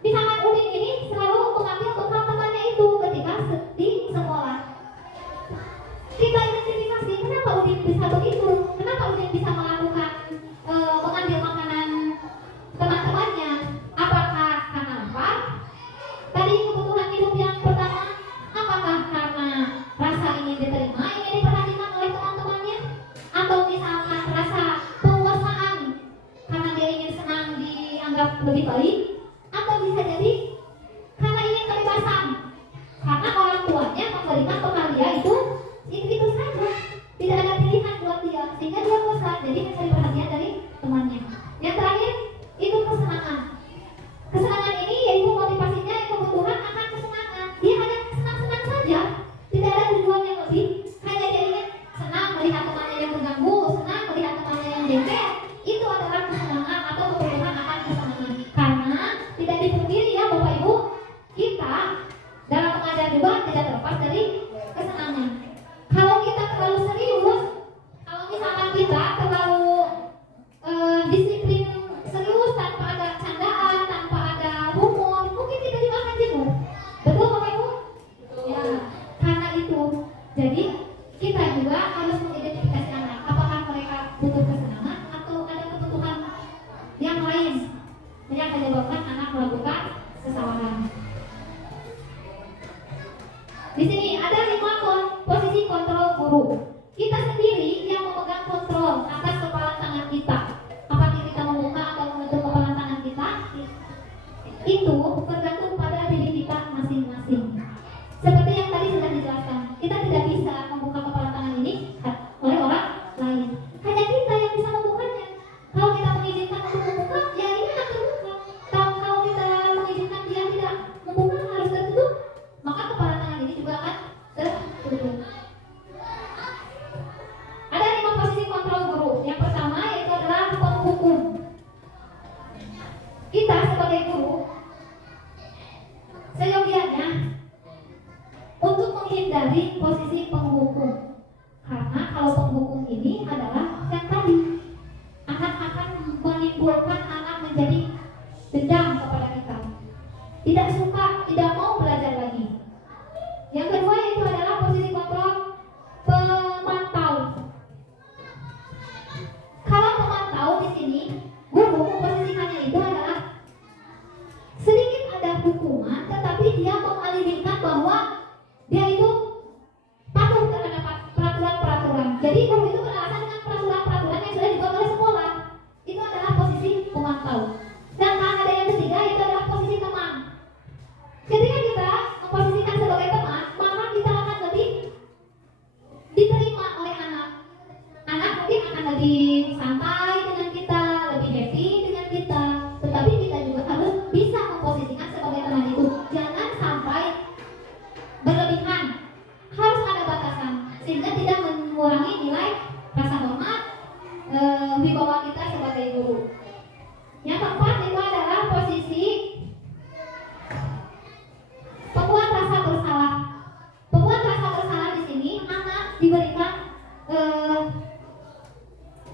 misalkan Udin ini selalu mengambil bekal temannya itu ketika di sekolah. Kita identifikasi kenapa Udin bisa begitu, kenapa Udin bisa mengambil lebih baik, atau bisa jadi karena ingin kebebasan, karena orang tuanya memberikan bekal dia itu saja, tidak ada pilihan buat dia, sehingga dia bosan, jadi mencari perhatian dari temannya. Yang terakhir itu kesenangan. Kesenangan ini yaitu motivasinya kebutuhan akan kesenangan. Dia hanya senang-senang saja, tidak ada tujuan yang lebih, hanya dia ingin senang melihat temannya yang terganggu, senang melihat temannya yang jengkel. Itu adalah kesenangan atau kebutuhan akan kesenangan. Karena tidak dipungkiri ya Bapak Ibu, kita dalam mengajar juga tidak terlepas dari kesenangan. Kalau kita terlalu serius, kalau misalkan kita terlalu disiplin serius tanpa ada candaan, tanpa ada humor, mungkin kita juga akan jenuh. Betul Bapak Ibu? Ya, karena itu, jadi kita juga harus mengidentifikasi anak. Apakah mereka butuh kesenangan atau ada kebutuhan yang lain yang menyebabkan anak melakukan kesalahan. Di sini ada 5 posisi kontrol guru. Kita sendiri yang memegang kontrol atas kepala tangan kita. Apakah kita membuka atau menutup kepala tangan kita? Itu bergantung pada diri kita masing-masing. Seperti yang tadi sudah dijelaskan, kita tidak bisa membuka kepala tangan ini oleh orang lain. Hanya kita yang bisa membukanya. Kalau kita mengizinkan untuk membuka, ya ini akan terbuka. Kalau kita mengizinkan dia tidak membuka, harus tertutup, maka kepala tangan ini juga akan tertutup. Ada 5 posisi kontrol guru. Yang pertama yaitu adalah penghukum. Kita sebagai guru seyogianya untuk menghindari posisi penghukum. Karena kalau penghukum ini adalah yang tadi akan menimbulkan anak menjadi dendam kepada kita, tidak suka, tidak mau belajar lagi. Yang kedua itu adalah posisi kontrol pemantau. Kalau pemantau di sini, guru memposisikannya itu adalah sedikit ada hukuman, tetapi dia mengalihkan bahwa dia itu patuh terhadap peraturan-peraturan. Jadi guru itu beralasan dengan peraturan-peraturan yang sudah dibuat oleh sekolah. Itu adalah posisi pemantau. Dan ada yang ketiga itu adalah posisi teman. Ketika kita memposisikan sebagai teman, maka kita akan lebih diterima oleh anak. Anak mungkin akan lebih santai dengan kita, lebih happy dengan kita. Tetapi kita juga harus bisa memposisikan sebagai teman itu. Jangan sampai berlebihan. Harus ada batasan sehingga tidak mengurangi nilai rasa hormat wibawa kita sebagai guru. Yang keempat itu adalah posisi pembuat rasa bersalah. Pembuat rasa bersalah di sini anak diberikan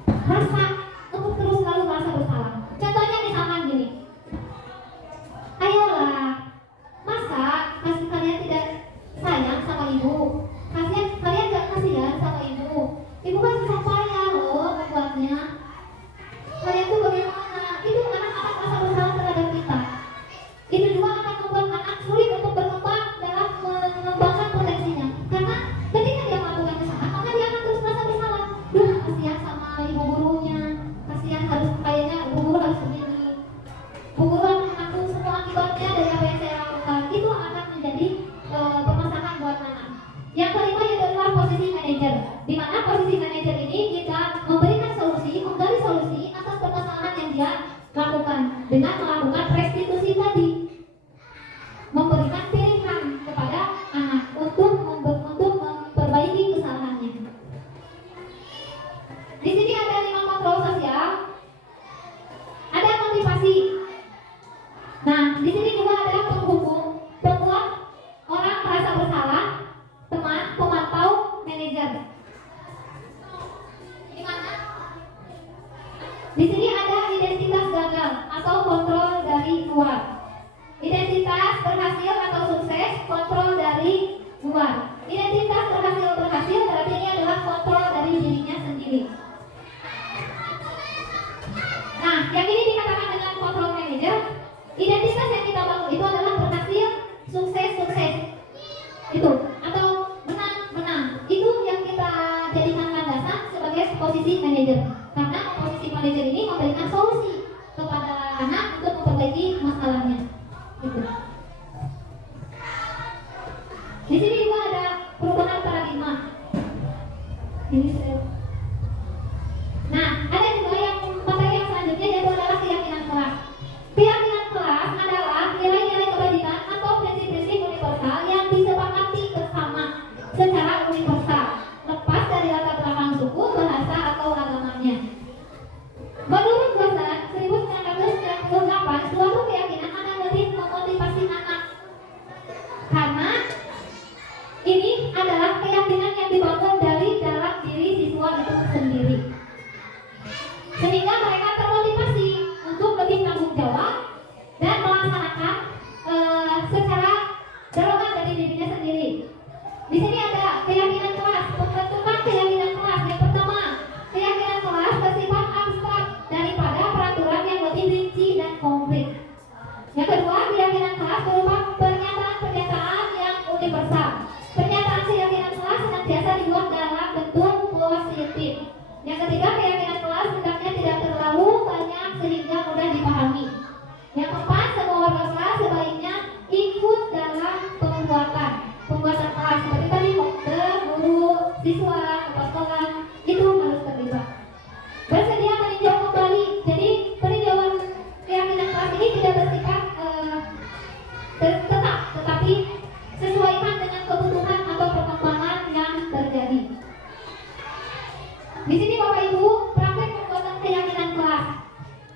rasa untuk terus selalu merasa bersalah. Contohnya misalkan gini, ayolah, masa kalian tidak sayang sama ibu? Kalian gak kasihan sama ibu? Ibu kan susah payah loh membuatnya. Kalian tuh bagaimana? Itu anak akan merasa bersalah terhadap kita. Itu juga akan membuat anak sulit untuk berkembang dalam mengembangkan potensinya. Karena ketika dia melakukan kesalahan, maka dia akan terus merasa bersalah. Duh, kasihan sama ibu gurunya, kasihan harus kayaknya ibu guru harus begini. Ibu guru akan menanggung semua akibatnya dari apa yang saya lakukan. Itu akan menjadi permasalahan buat anak. Yang kelima itu adalah posisi manajer. Di mana posisi manajer ini kita memberikan solusi, menggali solusi atas permasalahan yang dia lakukan dengan melakukan restitusi tadi, memberikan pilihan kepada anak untuk memperbaiki kesalahannya. Di sini ada 5 kontrol sosial, ada motivasi. Nah, di sini juga ada penghukum, pembuat orang merasa bersalah, teman, pemantau, manajer. Di mana? Di sini ada identitas gagal atau kontrol dari luar. Identitas berhasil atau sukses, kontrol dari luar. Identitas berhasil berarti ini adalah kontrol dari dirinya sendiri. Nah, yang ini dikatakan dengan kontrol manajer. Identitas yang kita bangun itu adalah berhasil, sukses. Itu atau menang. Itu yang kita jadikan landasan sebagai posisi manajer. Karena posisi manajer ini memberikan solusi kepada anak untuk memperbaiki Gitu. Di sini juga ada perubahan paradigma. Ini nah, ada juga yang materi yang selanjutnya yaitu adalah keyakinan kelas. Keyakinan kelas adalah nilai-nilai kebajikan atau prinsip-prinsip universal yang disepakati bersama secara universal, lepas dari latar belakang suku, bahasa, atau agamanya. Menurut Goslan 1998, suatu keyakinan akan lebih memotivasi anak karena ini adalah keyakinan yang dibangun dari dalam diri siswa itu sendiri, sehingga mereka termotivasi untuk lebih tanggung jawab dan melaksanakan secara dorongan dari dirinya sendiri. Di sini ada keyakinan kelas, pembentukan keyakinan kelas. Yang pertama, keyakinan kelas bersifat abstrak daripada peraturan yang lebih rinci dan konkret. Yang kedua, keyakinan kelas berupa pernyataan-pernyataan yang universal. Pernyataan keyakinan kelas senantiasa dibuat dalam bentuk positif. Yang ketiga, keyakinan kelas hendaknya tidak terlalu banyak sehingga mudah dipahami. Yang keempat, semua warga kelas sebaiknya ikut dalam pembuatan kelas seperti tadi dokter, guru, siswa, kepala sekolah itu harus terlibat. Bersedia meninjau kembali. Jadi peninjauan keyakinan kelas ini tidak bersifat tetap, tetapi sesuaikan dengan kebutuhan atau perkembangan yang terjadi. Di sini Bapak Ibu praktek pembuatan keyakinan kelas.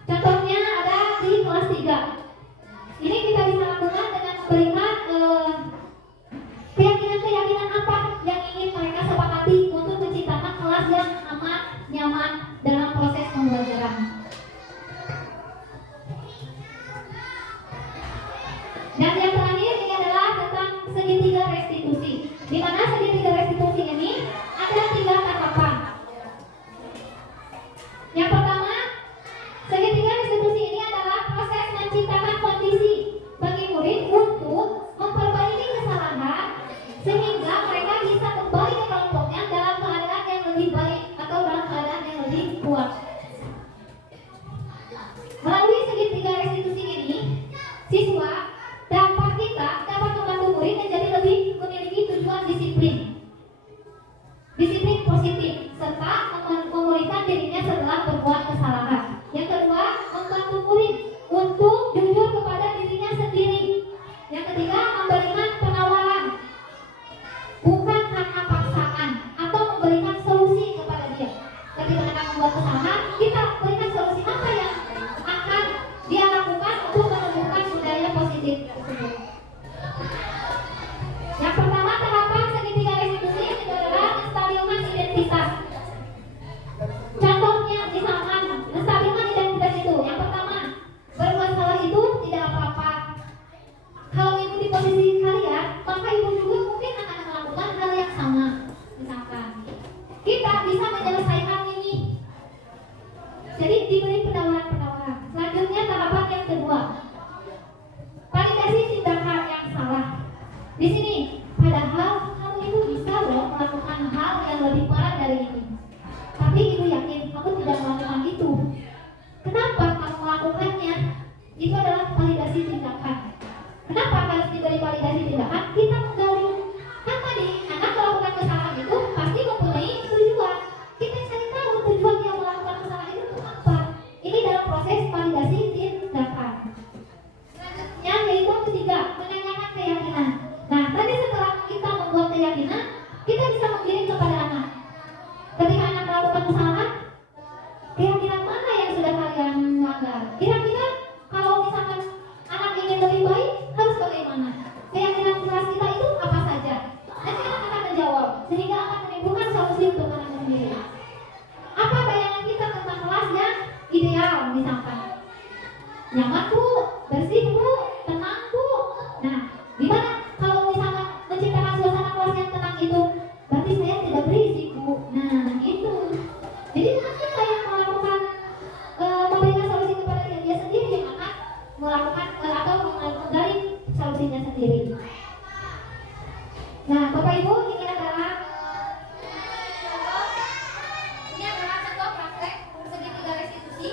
Contohnya ada di kelas 3. Ini kita bisa lakukan dengan melihat keyakinan apa yang ingin mereka sepakati untuk menciptakan kelas yang aman, nyaman dalam proses pembelajaran. Dan yang terakhir ini adalah tentang segitiga restitusi. Di mana segitiga restitusi ini ada 3 tahapan. Yang pertama, segitiga restitusi ini adalah proses menciptakan kondisi bagi murid untuk memperbaiki kesalahan sehingga mereka bisa kembali ke kelompoknya dalam keadaan yang lebih baik atau dalam keadaan yang lebih kuat. Melalui segitiga restitusi ini, siswa dapat membantu murid menjadi lebih memiliki tujuan disiplin positif, serta memulihkan dirinya setelah berbuat kesalahan. Yang kedua, membantu murid untuk jujur kepada dirinya sendiri. Yang ketiga, memberikan penawaran, bukan karena paksaan, atau memberikan solusi kepada dia. Ketika mereka membuat kesalahan, kita berikan solusi apa yang akan dia lakukan untuk menumbuhkan budaya positif tersebut. Yang pertama, tahapan segitiga restitusi itu adalah menstabilkan identitas. Contohnya misalkan menstabilkan identitas itu, yang pertama, berbuat salah itu tidak apa-apa. Kalau ibu di posisi kalian, maka ibu juga mungkin akan melakukan hal yang sama. Misalkan kita bisa menyelesaikan ini, jadi diberi penawaran-penawaran. Selanjutnya tahapan yang kedua, validasi tindakan yang salah. Di sini, padahal kamu itu bisa loh melakukan hal yang lebih parah dari ini. Tapi ibu yakin kamu tidak melakukan itu. Kenapa kamu melakukannya? Itu adalah validasi tindakan. Kenapa harus diberi validasi tindakan? Kita menggali. Kan tadi anak melakukan kesalahan itu pasti mempunyai tujuan. Kita cari tahu tujuan dia melakukan kesalahan itu apa. Ini dalam proses validasi tindakan. Selanjutnya yaitu ketiga, menanyakan keyakinan. Nah, tadi setelah kita membuat keyakinan, kita bisa mengirim kepada anak. Ketika anak melakukan kesalahan, keyakinan mana yang sudah kalian langgar? Kira-kira kalau misalkan anak ingin lebih baik, harus bagaimana? Keyakinan kelas kita itu apa saja? Nanti anak akan menjawab, sehingga akan menimbulkan solusi untuk anak sendiri. Apa bayangan kita tentang kelas yang ideal misalkan? Nyaman bu, bersih bu, tenang bu. Nah, gimana kalau misalkan menciptakan suasana kelas yang tenang itu? Berarti saya tidak berisik bu. Nah, itu. Jadi nanti saya melakukan memberikan solusi kepada dia sendiri yang akan melakukan atau menggali solusinya sendiri. Nah, Bapak Ibu, ini adalah contoh praktek segitiga restitusi.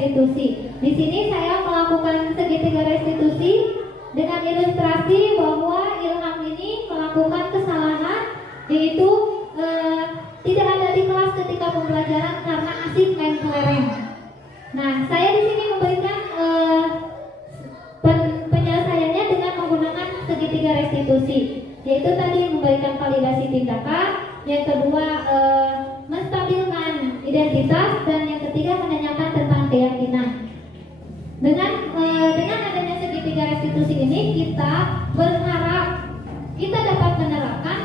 restitusi. Di sini saya melakukan segitiga restitusi dengan ilustrasi bahwa Ilham ini melakukan kesalahan, yaitu tidak ada di kelas ketika pembelajaran karena asik main kelereng. Nah, saya di sini memberikan penyelesaiannya dengan menggunakan segitiga restitusi, yaitu tadi memberikan validasi tindakan, yang kedua menstabilkan identitas, dan yang ketiga menanyakan tentang keyakinan. Dengan adanya segitiga restitusi ini, kita berharap kita dapat menerapkan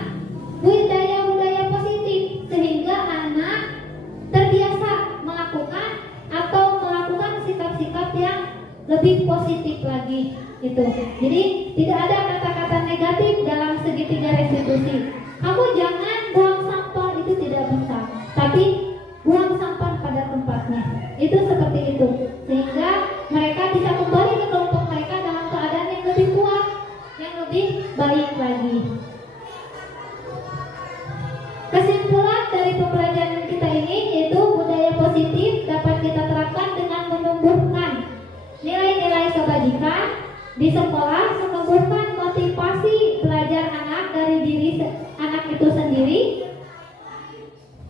budaya-budaya positif sehingga anak terbiasa melakukan atau melakukan sikap-sikap yang lebih positif lagi gitu. Jadi tidak ada kata-kata negatif dalam segitiga restitusi. Kamu jangan buang sampah, itu tidak bisa, tapi buang sampah pada tempatnya. Itu seperti itu, sehingga mereka bisa kembali ke kelompok mereka dalam keadaan yang lebih kuat, yang lebih baik lagi. Kesimpulan dari pembelajaran kita ini yaitu budaya positif dapat kita terapkan dengan menumbuhkan nilai-nilai kebajikan di sekolah, menumbuhkan motivasi belajar anak dari diri anak itu sendiri,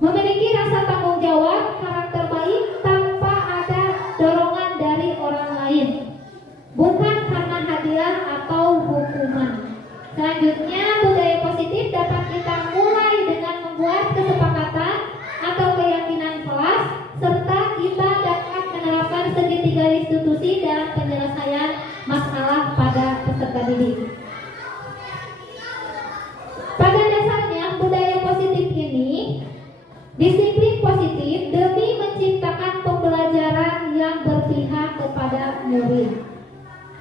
memiliki rasa tanggung jawab, karakter baik tanpa ada dorongan dari orang lain, bukan karena hadiah atau hukuman. Selanjutnya, budaya positif dapat kita mulai dengan membuat kesepakatan atau keyakinan kelas, serta kita dapat menerapkan segitiga restitusi dalam penyelesaian masalah pada peserta didik. Pada dasarnya, budaya positif ini disiplin positif demi menciptakan pembelajaran yang berpihak kepada murid.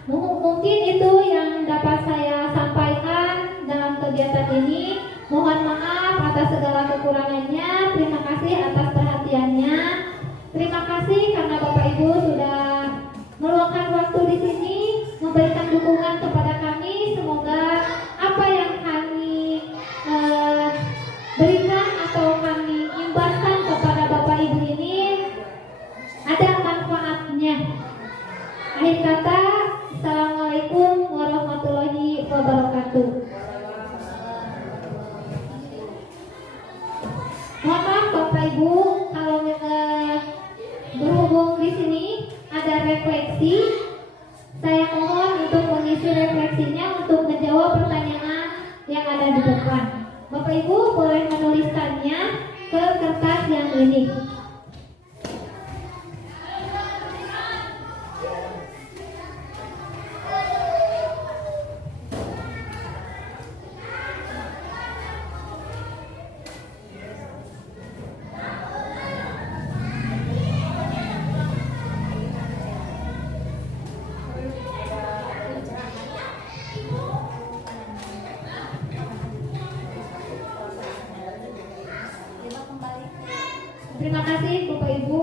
Mungkin itu yang dapat saya sampaikan dalam kegiatan ini. Mohon maaf atas segala kekurangannya. Terima kasih atas perhatiannya. Terima kasih karena Bapak Ibu sudah meluangkan waktu di sini, memberikan dukungan kepada kami. Semoga apa yang kami berikan atau kami imbaskan kepada Bapak Ibu ini ada manfaatnya. Akhir kata, Assalamualaikum warahmatullahi wabarakatuh. Mohon maaf Bapak Ibu, kalau berhubung di sini ada refleksi, saya mohon untuk mengisi refleksinya untuk menjawab pertanyaan yang ada di depan. Bapak Ibu boleh menuliskannya ke kertas yang ini. Terima kasih Bapak Ibu.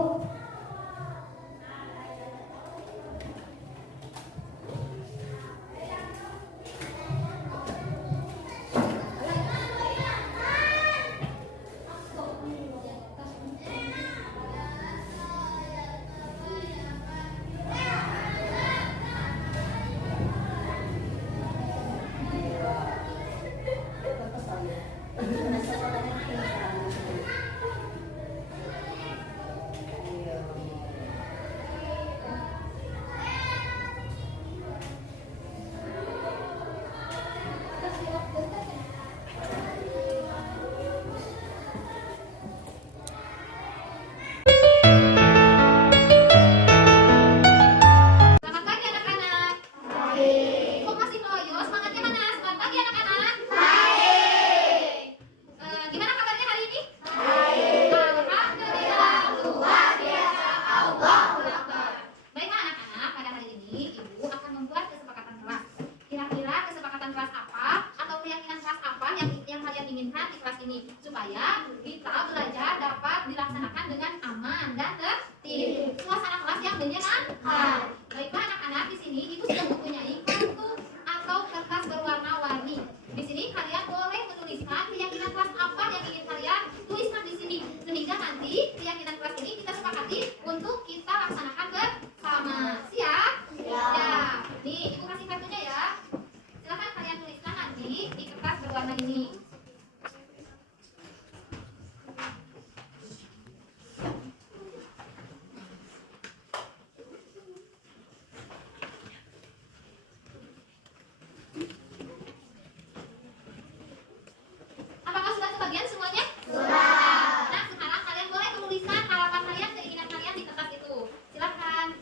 tuliskan harapan kalian, keinginan kalian di kertas itu. Silakan.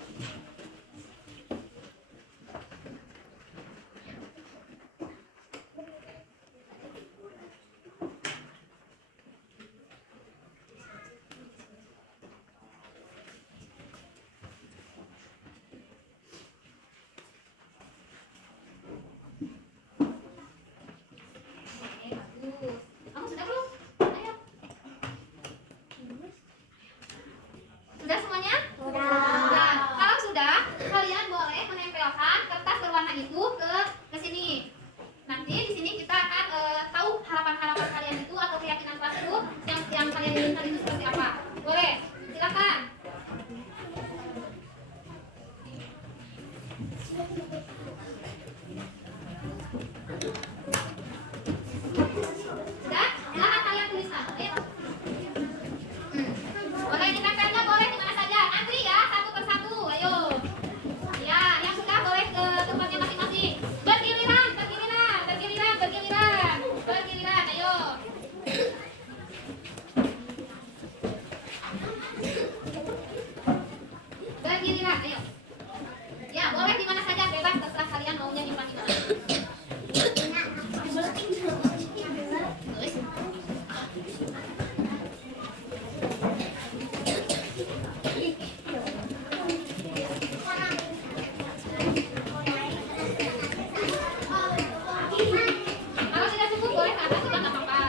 Oke, bagus. Kamu sudah belum? Ayo. Sudah semuanya? Sudah. Kalau sudah, kalian boleh menempelkan kertas berwarna itu ke sini. Nanti di sini kita akan tahu harapan-harapan kalian itu atau keyakinan kelas itu yang kalian inginkan itu seperti apa. Boleh? Silakan. Sudah? Silakan kalian tuliskan. Ayo. Boleh ditempelnya, boleh di mana saja. Antri ya, satu persatu. Ayo. Ya, yang sudah boleh ke tempatnya masing-masing. Bergiliran, bergiliran, bergiliran, bergiliran, bergiliran. Ayo. Bergiliran, ayo. Ya, boleh di mana saja, bebas terserah kalian maunya nyimpan di mana. Terus. Kalau sudah cukup boleh ke atas juga nggak apa-apa.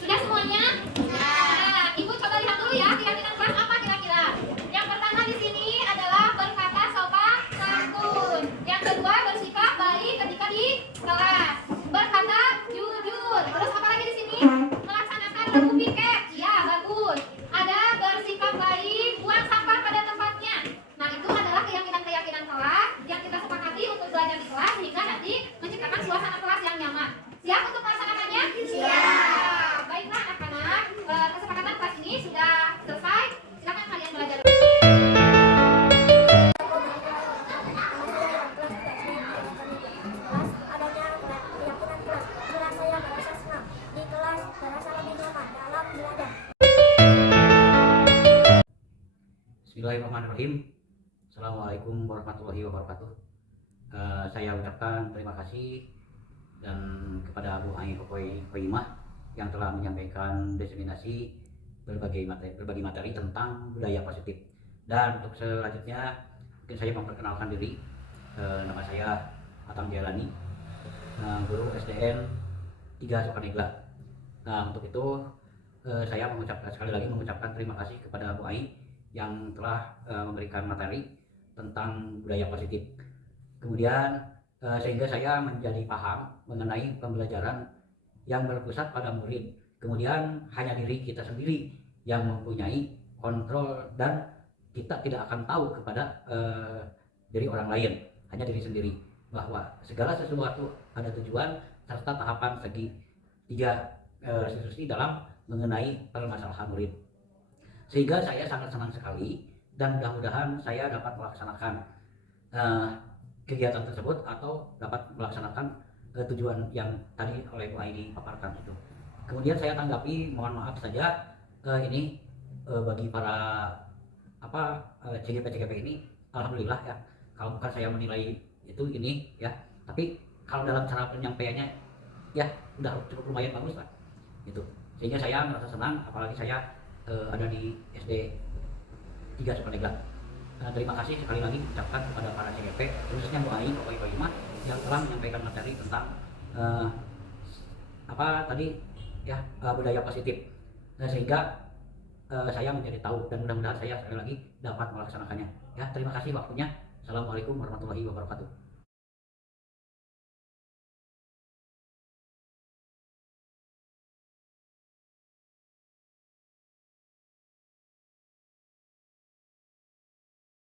Sudah semuanya? Nah, Ibu coba lihat dulu ya keyakinan kelas apa kira-kira. Yang pertama di sini adalah berkata sopan santun. Yang kedua bersikap baik ketika di kelas. Berkata jujur. Terus apa lagi di sini? Melaksanakan lagu piket. Ya, bagus. Ada bersikap baik, buang sampah pada tempatnya. Nah, itu adalah keyakinan-keyakinan kelas yang kita sepakati untuk belajar di kelas sehingga nanti menciptakan suasana kelas yang nyaman. Siap untuk melaksanakannya? Siap. Baiklah anak-anak, kesepakatan kelas ini sudah selesai. Silakan kalian belajar. Adanya keyakinan kelas membuat saya merasa senang di kelas, merasa lebih nyaman dalam belajar. Bismillahirrahmanirrahim. Assalamualaikum warahmatullahi wabarakatuh. Saya ucapkan terima kasih dan kepada Bu Ai Koimah yang telah menyampaikan diseminasi berbagai materi tentang budaya positif. Dan untuk selanjutnya mungkin saya memperkenalkan diri. Nama saya Atang Jalani, guru SDN 3 Sukanegla. Nah, untuk itu saya sekali lagi mengucapkan terima kasih kepada Bu Ai yang telah memberikan materi tentang budaya positif. Kemudian sehingga saya menjadi paham mengenai pembelajaran yang berpusat pada murid. Kemudian hanya diri kita sendiri yang mempunyai kontrol dan kita tidak akan tahu kepada diri orang lain, hanya diri sendiri, bahwa segala sesuatu ada tujuan serta tahapan segi tiga restitusi dalam mengenai permasalahan murid. Sehingga saya sangat senang sekali dan mudah-mudahan saya dapat melaksanakan kegiatan tersebut atau dapat melaksanakan tujuan yang tadi oleh Bu Aini paparkan itu. Kemudian saya tanggapi, mohon maaf saja ini bagi para CGP ini, alhamdulillah ya, kalau bukan saya menilai itu ini ya, tapi kalau dalam cara penyampaiannya ya udah cukup lumayan bagus lah gitu. Sehingga saya merasa senang, apalagi saya ada di SD 3 Sukanegla. Terima kasih sekali lagi ucapkan kepada para CGP, khususnya Bu Ai Koimah yang telah menyampaikan materi tentang budaya positif. Sehingga saya menjadi tahu dan mudah-mudahan saya sekali lagi dapat melaksanakannya. Ya, terima kasih waktunya. Assalamualaikum warahmatullahi wabarakatuh.